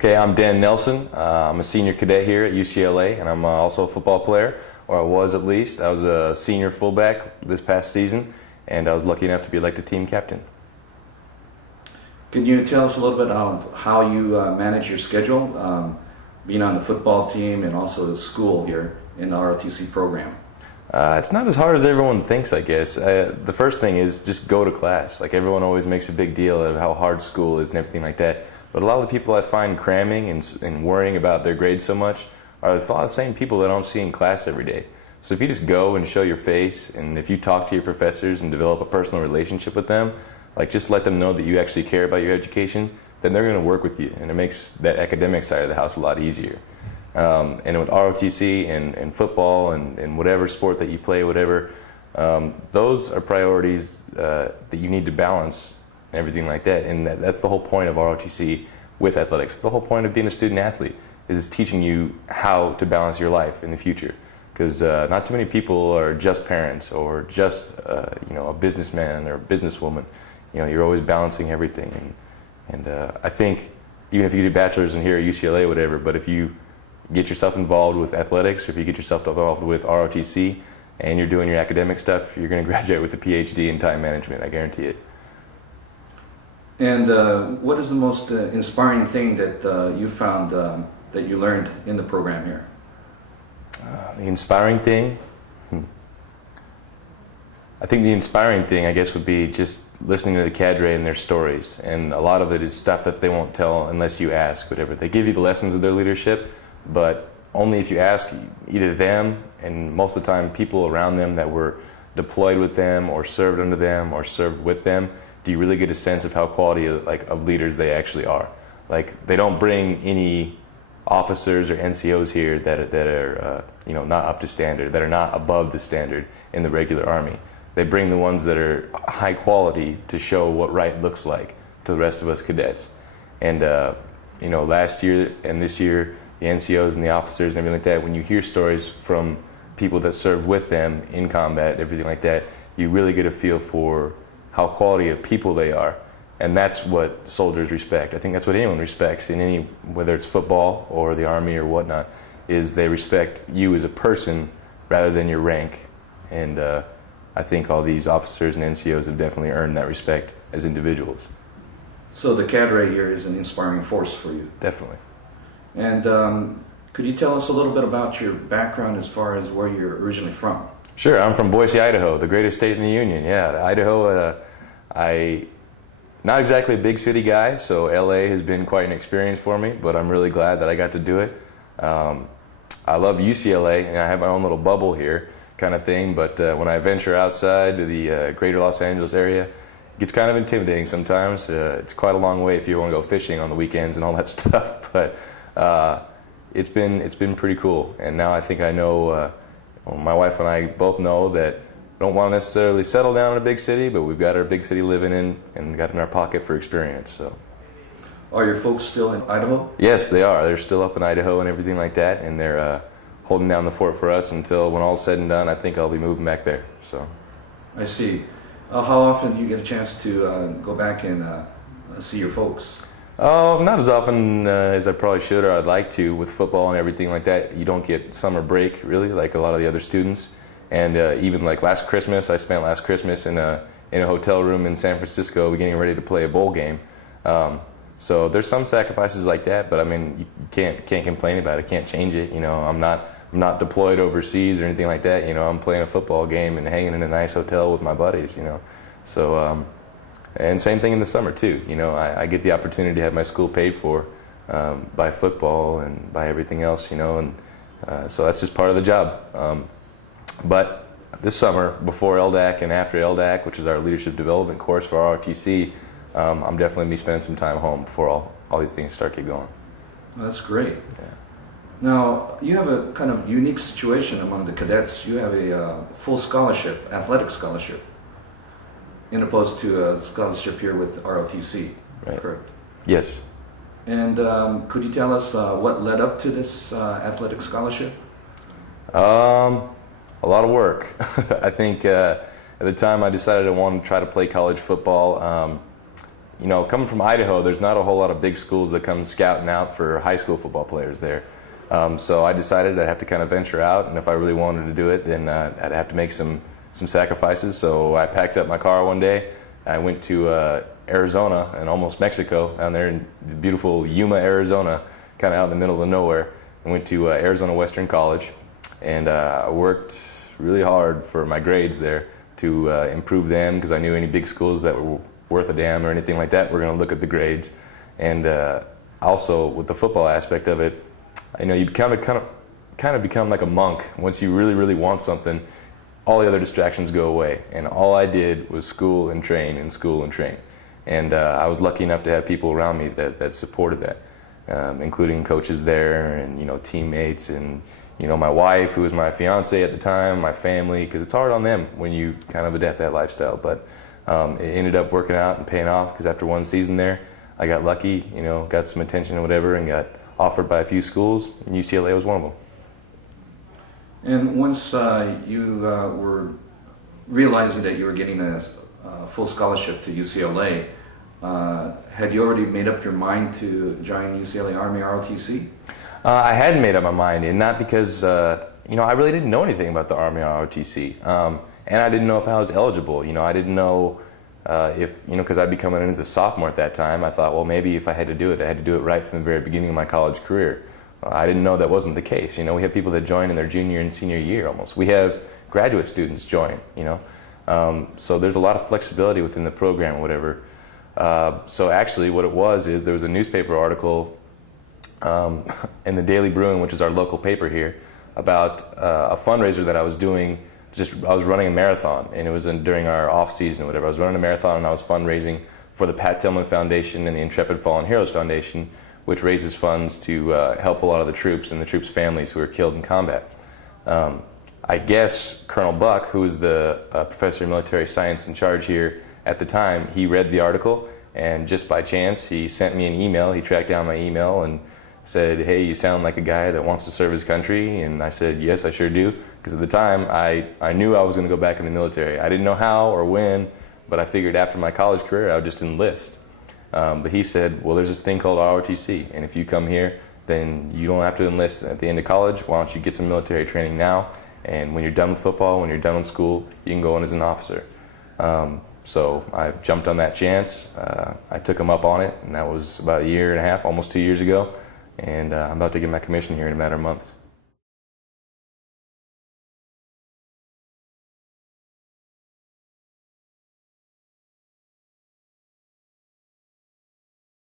Okay, I'm Dan Nelson. I'm a senior cadet here at UCLA, and I'm also a football player, or I was at least. I was a senior fullback this past season, and I was lucky enough to be elected team captain. Can you tell us a little bit of how you manage your schedule, being on the football team and also the school here in the ROTC program? It's not as hard as everyone thinks, I guess. The first thing is just go to class. Like, everyone always makes a big deal of how hard school is and everything like that. But a lot of the people I find cramming and worrying about their grades so much are a lot of the same people that I don't see in class every day. So if you just go and show your face, and if you talk to your professors and develop a personal relationship with them, like, just let them know that you actually care about your education, then they're going to work with you, and it makes that academic side of the house a lot easier. And with ROTC and football and whatever sport that you play, whatever, those are priorities that you need to balance and everything like that. And that's the whole point of ROTC with athletics. It's the whole point of being a student athlete, is it's teaching you how to balance your life in the future. Because not too many people are just parents or just a businessman or a businesswoman. You're always balancing everything. And I think even if you do bachelor's in here at UCLA or whatever, but if you get yourself involved with athletics, or if you get yourself involved with ROTC and you're doing your academic stuff, you're going to graduate with a PhD in time management, I guarantee it. And what is the most inspiring thing that you found that you learned in the program here? The inspiring thing? I think the inspiring thing, I guess, would be just listening to the cadre and their stories. And a lot of it is stuff that they won't tell unless you ask, whatever. They give you the lessons of their leadership, but only if you ask either them, and most of the time people around them that were deployed with them or served under them or served with them, do you really get a sense of how quality of leaders they actually are. Like, they don't bring any officers or NCOs here that are not up to standard, that are not above the standard in the regular Army. They bring the ones that are high quality to show what right looks like to the rest of us cadets. And last year and this year, the NCOs and the officers and everything like that, when you hear stories from people that served with them in combat and everything like that, you really get a feel for how quality of people they are. And that's what soldiers respect. I think that's what anyone respects in any, whether it's football or the Army or whatnot, is they respect you as a person rather than your rank. And I think all these officers and NCOs have definitely earned that respect as individuals. So the cadre here is an inspiring force for you? Definitely. And could you tell us a little bit about your background as far as where you're originally from? Sure, I'm from Boise, Idaho, the greatest state in the Union. Yeah, Idaho, not exactly a big city guy, so LA has been quite an experience for me, but I'm really glad that I got to do it. I love UCLA, and I have my own little bubble here kind of thing, but when I venture outside to the greater Los Angeles area, it gets kind of intimidating sometimes. It's quite a long way if you want to go fishing on the weekends and all that stuff, but it's been pretty cool. And now I think I know, my wife and I both know that we don't want to necessarily settle down in a big city, but we've got our big city living in and got in our pocket for experience. So, are your folks still in Idaho? Yes, they are. They're still up in Idaho and everything like that, and they're holding down the fort for us until, when all's said and done, I think I'll be moving back there. So, I see. How often do you get a chance to go back and see your folks? Not as often as I probably should or I'd like to. With football and everything like that, you don't get summer break, really, like a lot of the other students. And even like last Christmas, I spent last Christmas in a hotel room in San Francisco getting ready to play a bowl game. So there's some sacrifices like that, but I mean, you can't complain about it, can't change it. I'm not deployed overseas or anything like that. I'm playing a football game and hanging in a nice hotel with my buddies. So and same thing in the summer too. I get the opportunity to have my school paid for by football and by everything else. And so that's just part of the job. But this summer, before LDAC and after LDAC, which is our leadership development course for ROTC, I'm definitely going to be spending some time home before all these things start get going. Well, that's great. Yeah. Now, you have a kind of unique situation among the cadets. You have a full scholarship, athletic scholarship, in opposed to a scholarship here with ROTC, right? Correct? Yes. And could you tell us what led up to this athletic scholarship? A lot of work. I think at the time I decided I wanted to try to play college football. you know, coming from Idaho, there's not a whole lot of big schools that come scouting out for high school football players there. So I decided I'd have to kind of venture out, and if I really wanted to do it, then I'd have to make some sacrifices. So I packed up my car one day. I went to Arizona and almost Mexico, down there in beautiful Yuma, Arizona, kind of out in the middle of nowhere. I went to Arizona Western College, and I worked really hard for my grades there to improve them, because I knew any big schools that were worth a damn or anything like that were going to look at the grades. And also with the football aspect of it, you know, you kind of become like a monk. Once you really, really want something, all the other distractions go away. And all I did was school and train and school and train. And I was lucky enough to have people around me that supported that, including coaches there, and, you know, teammates, and, you know, my wife, who was my fiance at the time, my family, because it's hard on them when you kind of adapt that lifestyle. But it ended up working out and paying off, because after one season there, I got lucky, you know, got some attention or whatever, and got offered by a few schools, and UCLA was one of them. And once you were realizing that you were getting a full scholarship to UCLA, had you already made up your mind to join UCLA Army ROTC? I hadn't made up my mind, and not because, you know, I really didn't know anything about the Army ROTC. And I didn't know if I was eligible. You know, I didn't know if, you know, because I'd be coming in as a sophomore at that time. I thought, well, maybe if I had to do it, I had to do it right from the very beginning of my college career. I didn't know that wasn't the case. You know, we have people that join in their junior and senior year almost. We have graduate students join, you know. So there's a lot of flexibility within the program or whatever. So actually what it was is there was a newspaper article in the Daily Bruin, which is our local paper here, about a fundraiser that I was doing. I was running a marathon, and it was during our off season or whatever. I was running a marathon, and I was fundraising for the Pat Tillman Foundation and the Intrepid Fallen Heroes Foundation, which raises funds to help a lot of the troops and the troops' families who were killed in combat. I guess Colonel Buck, who was the professor of military science in charge here at the time, he read the article, and just by chance, he sent me an email. He tracked down my email and said, "Hey, you sound like a guy that wants to serve his country." And I said, "Yes, I sure do," because at the time I knew I was going to go back in the military. I didn't know how or when, but I figured after my college career I would just enlist. But he said, "Well, there's this thing called ROTC, and if you come here, then you don't have to enlist at the end of college. Why don't you get some military training now, and when you're done with football, when you're done with school, you can go in as an officer." So I jumped on that chance. I took him up on it, and that was about a year and a half, almost 2 years ago. And I'm about to get my commission here in a matter of months.